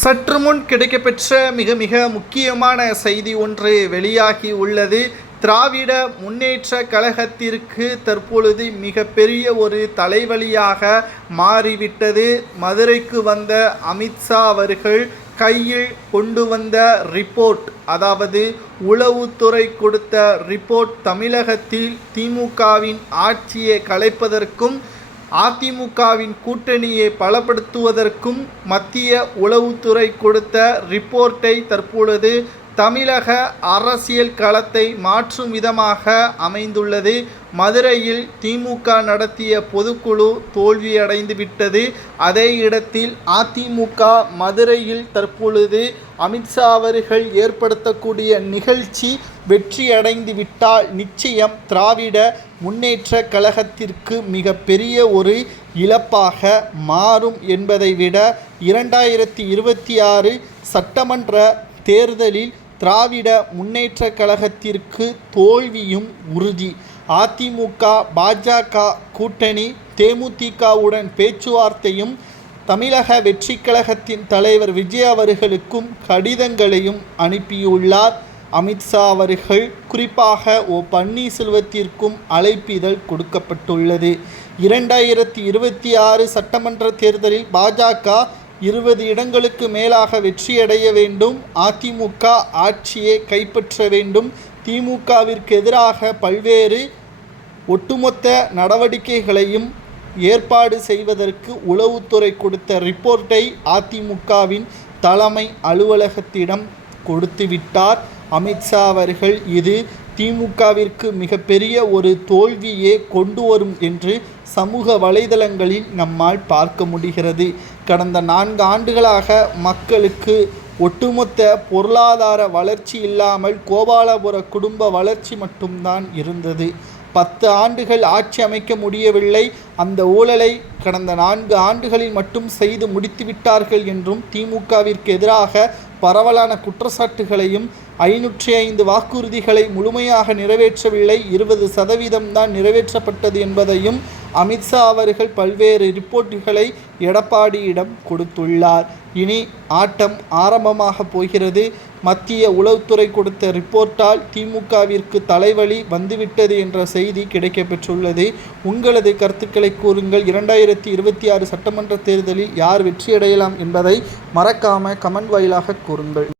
சற்று முன் கிடைக்கப்பெற்ற மிக மிக முக்கியமான செய்தி ஒன்று வெளியாகி உள்ளது. திராவிட முன்னேற்ற கழகத்திற்கு தற்பொழுது மிகப்பெரிய ஒரு தலைவலியாக மாறிவிட்டது. மதுரைக்கு வந்த அமித்ஷா அவர்கள் கையில் கொண்டு வந்த ரிப்போர்ட், அதாவது உளவுத்துறை கொடுத்த ரிப்போர்ட், தமிழகத்தில் திமுகவின் ஆட்சியை கலைப்பதற்கும் அதிமுகவின் கூட்டணியை பலப்படுத்துவதற்கும் மத்திய உளவுத்துறை கொடுத்த ரிப்போர்ட்டை தற்பொழுது தமிழக அரசியல் களத்தை மாற்றும் விதமாக அமைந்துள்ளது. மதுரையில் திமுக நடத்திய பொதுக்குழு தோல்வியடைந்து விட்டது. அதே இடத்தில் அதிமுக மதுரையில் தற்பொழுது அமித்ஷா அவர்கள் ஏற்படுத்தக்கூடிய நிகழ்ச்சி வெற்றியடைந்து விட்டால் நிச்சயம் திராவிட முன்னேற்ற கழகத்திற்கு மிகப்பெரிய ஒரு இழப்பாக மாறும் என்பதை விட 2026 சட்டமன்ற தேர்தலில் திராவிட முன்னேற்ற கழகத்திற்கு தோல்வியும் உறுதி. அதிமுக பாஜக கூட்டணி தேமுதிகவுடன் பேச்சுவார்த்தையும் தமிழக வெற்றி கழகத்தின் தலைவர் விஜய் அவர்களுக்கும் கடிதங்களையும் அனுப்பியுள்ளார் அமித்ஷா அவர்கள். குறிப்பாக பன்னீர்செல்வத்திற்கும் அழைப்பிதழ் கொடுக்கப்பட்டுள்ளது. 2026 சட்டமன்ற தேர்தலில் பாஜக 20 இடங்களுக்கு மேலாக வெற்றியடைய வேண்டும். அதிமுக ஆட்சியை கைப்பற்ற வேண்டும். திமுகவிற்கு எதிராக பல்வேறு ஒட்டுமொத்த நடவடிக்கைகளையும் ஏற்பாடு செய்வதற்கு உளவுத்துறை கொடுத்த ரிப்போர்ட்டை அதிமுகவின் தலைமை அலுவலகத்திடம் கொடுத்துவிட்டார் அமித்ஷா அவர்கள். இது திமுகவிற்கு மிகப்பெரிய ஒரு தோல்வியே கொண்டு வரும் என்று சமூக வலைதளங்களில் நம்மால் பார்க்க முடிகிறது. கடந்த 4 ஆண்டுகளாக மக்களுக்கு ஒட்டுமொத்த பொருளாதார வளர்ச்சி இல்லாமல் கோபாலபுர குடும்ப வளர்ச்சி மட்டும்தான் இருந்தது. 10 ஆண்டுகள் ஆட்சி அமைக்க முடியவில்லை. அந்த ஊழலை கடந்த 4 ஆண்டுகளில் மட்டும் செய்து முடித்துவிட்டார்கள் என்றும் திமுகவிற்கு எதிராக பரவலான குற்றச்சாட்டுகளையும் 505 வாக்குறுதிகளை முழுமையாக நிறைவேற்றவில்லை, 20% தான் நிறைவேற்றப்பட்டது என்பதையும் அமித்ஷா அவர்கள் பல்வேறு ரிப்போர்ட்டுகளை எடப்பாடியிடம் கொடுத்துள்ளார். இனி ஆட்டம் ஆரம்பமாக போகிறது. மத்திய உளவுத்துறை கொடுத்த ரிப்போர்ட்டால் திமுகவிற்கு தலைவலி வந்துவிட்டது என்ற செய்தி கிடைக்கப்பெற்றுள்ளது. உங்களது கருத்துக்களை கூறுங்கள். 2026 சட்டமன்ற தேர்தலில் யார் வெற்றியடையலாம் என்பதை மறக்காமல் கமெண்ட் வாயிலாக கூறுங்கள்.